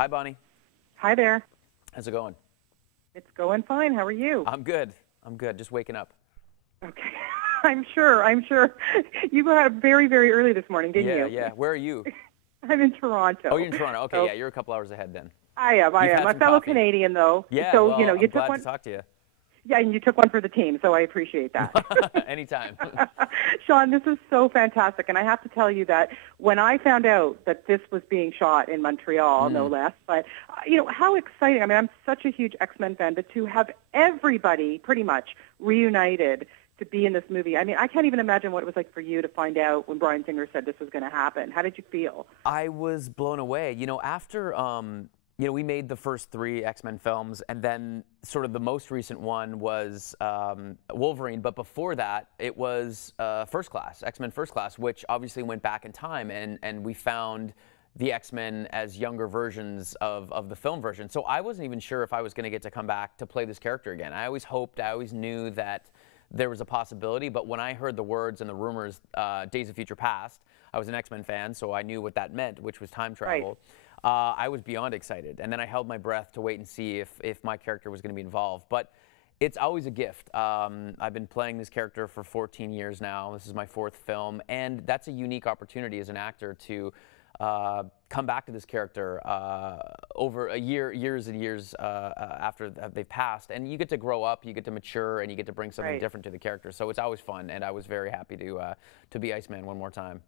Hi, Bonnie. Hi there. How's it going? It's going fine. How are you? I'm good. I'm good. Just waking up. Okay. I'm sure. You got up very, very early this morning, didn't you? Yeah. Where are you? I'm in Toronto. Oh, you're in Toronto. Okay, So, yeah, you're a couple hours ahead then. I am. Had I'm a some fellow coffee. Canadian, though. Yeah, so, well, you I'm took glad one. to talk to you. Yeah, and you took one for the team, so I appreciate that. Anytime. Shawn, this is so fantastic, and I have to tell you that when I found out that this was being shot in Montreal, no less, but, how exciting. I mean, I'm such a huge X-Men fan, but to have everybody pretty much reunited to be in this movie, I mean, I can't even imagine what it was like for you to find out when Bryan Singer said this was going to happen. How did you feel? I was blown away. After we made the first 3 X-Men films, and then sort of the most recent one was Wolverine. But before that, it was First Class, X-Men First Class, which obviously went back in time, and we found the X-Men as younger versions of the film version. So I wasn't even sure if I was going to get to come back to play this character again. I always knew that there was a possibility, but when I heard the words and the rumors, Days of Future Past, I was an X-Men fan, so I knew what that meant, which was time travel. Right. I was beyond excited, and then I held my breath to wait and see if my character was going to be involved. But it's always a gift. I've been playing this character for 14 years now. This is my 4th film, and that's a unique opportunity as an actor to come back to this character over years and years after they've passed, and you get to grow up, you get to mature, and you get to bring something different to the character. So it's always fun, and I was very happy to be Iceman one more time.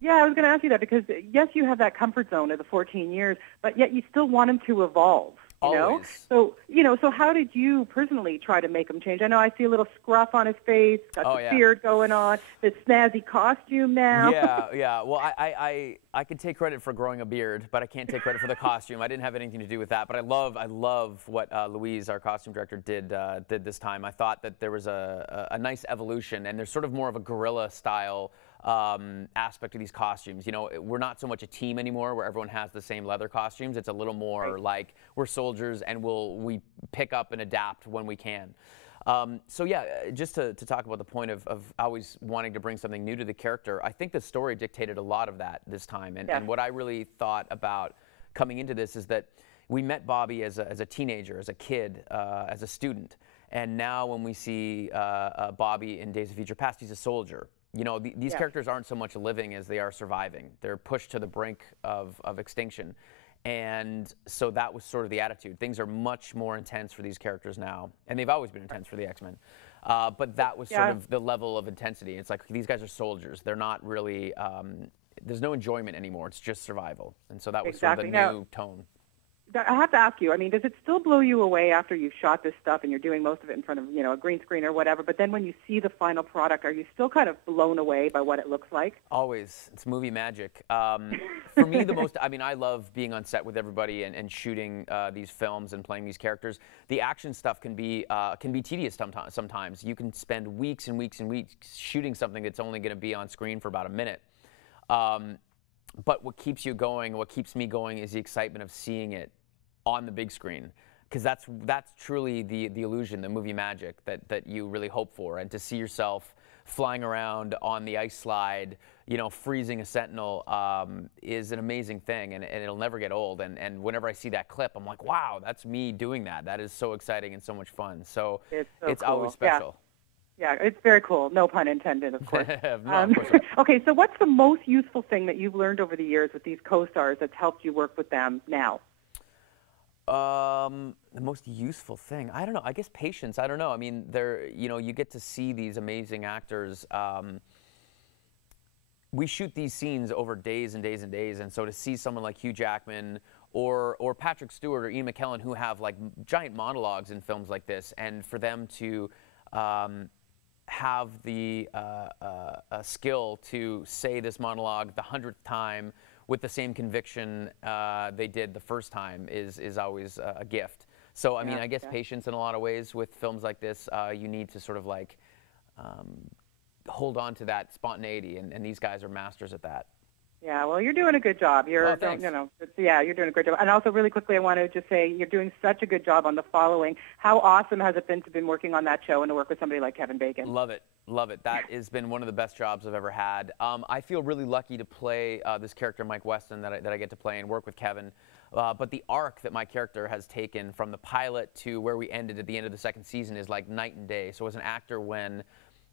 Yeah, I was going to ask you that because, yes, you have that comfort zone of the 14 years, but yet you still want him to evolve, you know? So, so how did you personally try to make him change? I know I see a little scruff on his face, got the beard going on, the snazzy costume now. Yeah. Well, I could take credit for growing a beard, but I can't take credit for the costume. I didn't have anything to do with that, but I love what Louise, our costume director, did this time. I thought that there was a nice evolution, and there's sort of more of a guerrilla style aspect to these costumes. We're not so much a team anymore where everyone has the same leather costumes. It's a little more like we're soldiers, and we pick up and adapt when we can. So yeah, just to talk about the point of always wanting to bring something new to the character, I think the story dictated a lot of that this time. And what I really thought about coming into this is that we met Bobby as a teenager, as a kid, as a student. And now when we see Bobby in Days of Future Past, he's a soldier. These characters aren't so much living as they are surviving. They're pushed to the brink of extinction. And so that was sort of the attitude. Things are much more intense for these characters now. And they've always been intense for the X-Men. But that was sort of the level of intensity. It's like these guys are soldiers. They're not really, there's no enjoyment anymore. It's just survival. And so that was sort of the new tone. I have to ask you, I mean, does it still blow you away after you've shot this stuff and you're doing most of it in front of, a green screen or whatever, but then when you see the final product, are you still kind of blown away by what it looks like? Always. It's movie magic. For me, I love being on set with everybody and shooting these films and playing these characters. The action stuff can be tedious sometimes. You can spend weeks and weeks and weeks shooting something that's only going to be on screen for about a minute. But what keeps you going, what keeps me going, is the excitement of seeing it on the big screen, because that's truly the illusion, the movie magic that you really hope for. And to see yourself flying around on the ice slide, freezing a sentinel, is an amazing thing, and it'll never get old. And whenever I see that clip, I'm like, wow, that's me doing that. That is so exciting and so much fun. So it's cool. Always special. Yeah, it's very cool. No pun intended, of course. No, of course not. Okay, so what's the most useful thing that you've learned over the years with these co-stars that's helped you work with them now? The most useful thing, I don't know. I guess patience. I don't know. I mean, you get to see these amazing actors. We shoot these scenes over days and days and days, and so to see someone like Hugh Jackman or Patrick Stewart or Ian McKellen, who have like giant monologues in films like this, and for them to have the skill to say this monologue the 100th time with the same conviction they did the first time is always a gift. So, I mean, I guess patience in a lot of ways with films like this. You need to sort of like hold on to that spontaneity, and these guys are masters at that. Yeah, well, you're doing a good job. You're doing a great job. And also, really quickly, I want to just say you're doing such a good job on The Following. How awesome has it been to be working on that show and to work with somebody like Kevin Bacon? Love it. Love it. That has been one of the best jobs I've ever had. I feel really lucky to play this character, Mike Weston, that I get to play and work with Kevin. but the arc that my character has taken from the pilot to where we ended at the end of the second season is like night and day. So as an actor, when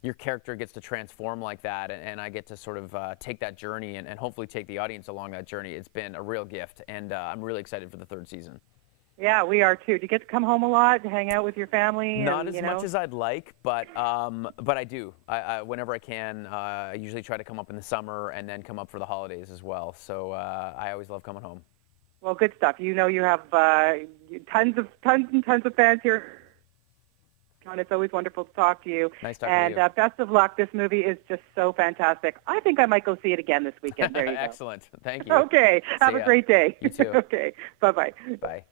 your character gets to transform like that, and I get to sort of take that journey and hopefully take the audience along that journey, it's been a real gift, and I'm really excited for the third season. Yeah, we are too. Do you get to come home a lot, hang out with your family? Not as much as I'd like, but I do. Whenever I can, I usually try to come up in the summer and then come up for the holidays as well. So I always love coming home. Well, good stuff. You know, you have tons and tons of fans here. And it's always wonderful to talk to you. Nice talking to you. And best of luck. This movie is just so fantastic. I think I might go see it again this weekend. There you go. Excellent. Thank you. Okay. Have a great day. You too. Okay. Bye-bye. Bye.